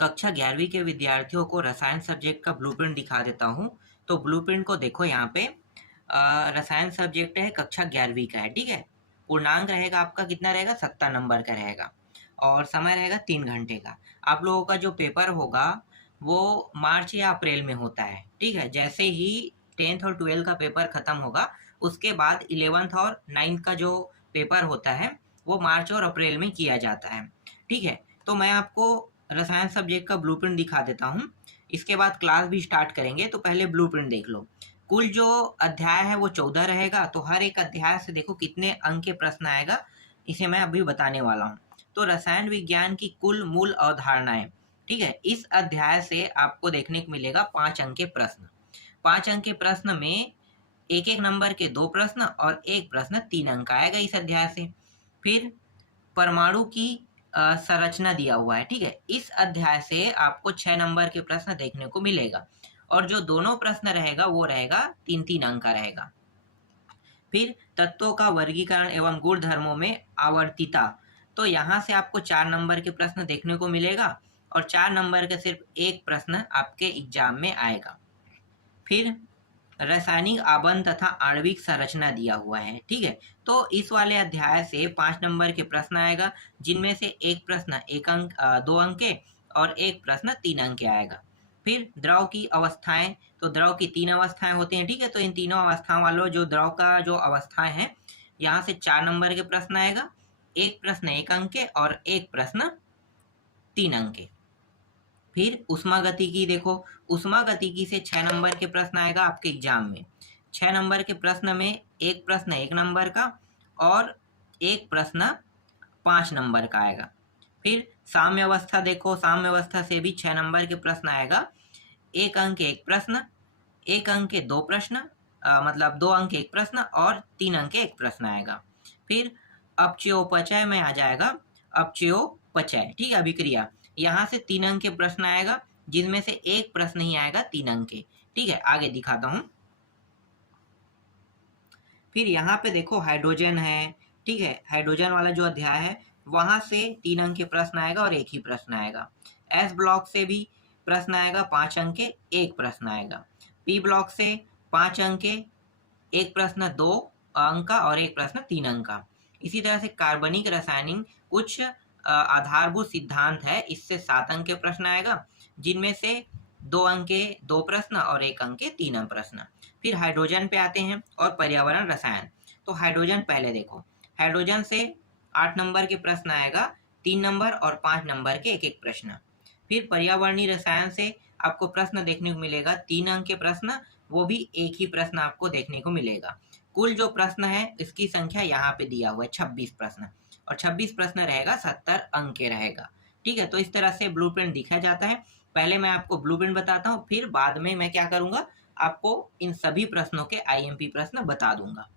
कक्षा 11वीं के विद्यार्थियों को रसायन सब्जेक्ट का ब्लूप्रिंट दिखा देता हूँ। तो ब्लूप्रिंट को देखो यहाँ पे रसायन सब्जेक्ट है, कक्षा 11वीं का है, ठीक है। पूर्णांक रहेगा आपका, कितना रहेगा, 70 नंबर का रहेगा और समय रहेगा 3 घंटे का। आप लोगों का जो पेपर होगा वो मार्च या अप्रैल में होता है, ठीक है। जैसे ही 10th और 12th का पेपर खत्म होगा उसके बाद 11th और 9th का जो पेपर होता है वो मार्च और अप्रैल में किया जाता है, ठीक है। तो मैं आपको रसायन सब्जेक्ट का ब्लूप्रिंट दिखा देता हूँ। इसके बाद क्लास भी स्टार्ट करेंगे, तो पहले ब्लूप्रिंट देख लो। कुल जो अध्याय है वो 14 रहेगा, तो हर एक अध्याय से देखो कितने अंक के प्रश्न आएगा, इसे मैं अभी बताने वाला हूँ। तो रसायन विज्ञान की कुल मूल अवधारणाएं, ठीक है। इस अध्याय से आपको देखने को मिलेगा 5 अंक के प्रश्न। 5 अंक के प्रश्न में एक एक नंबर के 2 प्रश्न और एक प्रश्न 3 अंक का आएगा इस अध्याय से। फिर परमाणु की संरचना दिया हुआ है, ठीक है। इस अध्याय से आपको 6 नंबर के प्रश्न देखने को मिलेगा और जो दोनों प्रश्न रहेगा वो रहेगा 3-3 अंक का रहेगा। फिर तत्वों का वर्गीकरण एवं गुण धर्मों में आवर्तिता, तो यहाँ से आपको 4 नंबर के प्रश्न देखने को मिलेगा और 4 नंबर का सिर्फ एक प्रश्न आपके एग्जाम में आएगा। फिर रासायनिक आबंध तथा आणविक संरचना दिया हुआ है, ठीक है। तो इस वाले अध्याय से 5 नंबर के प्रश्न आएगा, जिनमें से एक प्रश्न 2 अंक के और एक प्रश्न 3 अंक के आएगा। फिर द्रव की अवस्थाएं, तो द्रव की 3 अवस्थाएं होती हैं, ठीक है। तो इन तीनों अवस्थाओं वालों जो द्रव का जो अवस्थाएं हैं, यहाँ से 4 नंबर के प्रश्न आएगा, एक प्रश्न 1 अंक के और एक प्रश्न 3 अंक के। फिर उष्मागतिकी देखो, उष्मागतिकी से 6 नंबर के प्रश्न आएगा आपके एग्जाम में। 6 नंबर के प्रश्न में एक प्रश्न 1 नंबर का और एक प्रश्न 5 नंबर का आएगा। फिर साम्य अवस्था देखो, साम्य अवस्था से भी 6 नंबर के प्रश्न आएगा, 1 अंक के एक प्रश्न, 1 अंक के 2 प्रश्न, मतलब 2 अंक के एक प्रश्न और 3 अंक के एक प्रश्न आएगा। फिर अपचयोपचय में आ जाएगा, अपचयोपचय, ठीक है, अभिक्रिया, यहाँ से 3 अंक के प्रश्न आएगा, जिनमें से एक प्रश्न ही आएगा 3 अंक के, ठीक है। आगे दिखाता हूं। फिर यहाँ पे देखो हाइड्रोजन है, ठीक है। हाइड्रोजन वाला जो अध्याय है वहां से 3 अंक के प्रश्न आएगा और एक ही प्रश्न आएगा। एस ब्लॉक से भी प्रश्न आएगा, 5 अंक के एक प्रश्न आएगा। पी ब्लॉक से 5 अंक के एक प्रश्न 2 अंक का और एक प्रश्न 3 अंक का। इसी तरह से कार्बनिक रासायनिक कुछ आधारभूत सिद्धांत है, इससे 7 अंक के प्रश्न आएगा, जिनमें से 2 अंक के 2 प्रश्न और 1 अंक के 3 अंक प्रश्न। फिर हाइड्रोजन पे आते हैं और पर्यावरण रसायन। तो हाइड्रोजन पहले देखो, हाइड्रोजन से 8 नंबर के प्रश्न आएगा, 3 नंबर और 5 नंबर के एक एक प्रश्न। फिर पर्यावरणीय रसायन से आपको प्रश्न देखने को मिलेगा, 3 अंक के प्रश्न, वो भी एक ही प्रश्न आपको देखने को मिलेगा। कुल जो प्रश्न है इसकी संख्या यहाँ पे दिया हुआ है 26 प्रश्न, और 26 प्रश्न रहेगा 70 अंक के रहेगा, ठीक है। तो इस तरह से ब्लूप्रिंट दिखा जाता है। पहले मैं आपको ब्लूप्रिंट बताता हूँ, फिर बाद में मैं क्या करूँगा, आपको इन सभी प्रश्नों के आईएमपी प्रश्न बता दूंगा।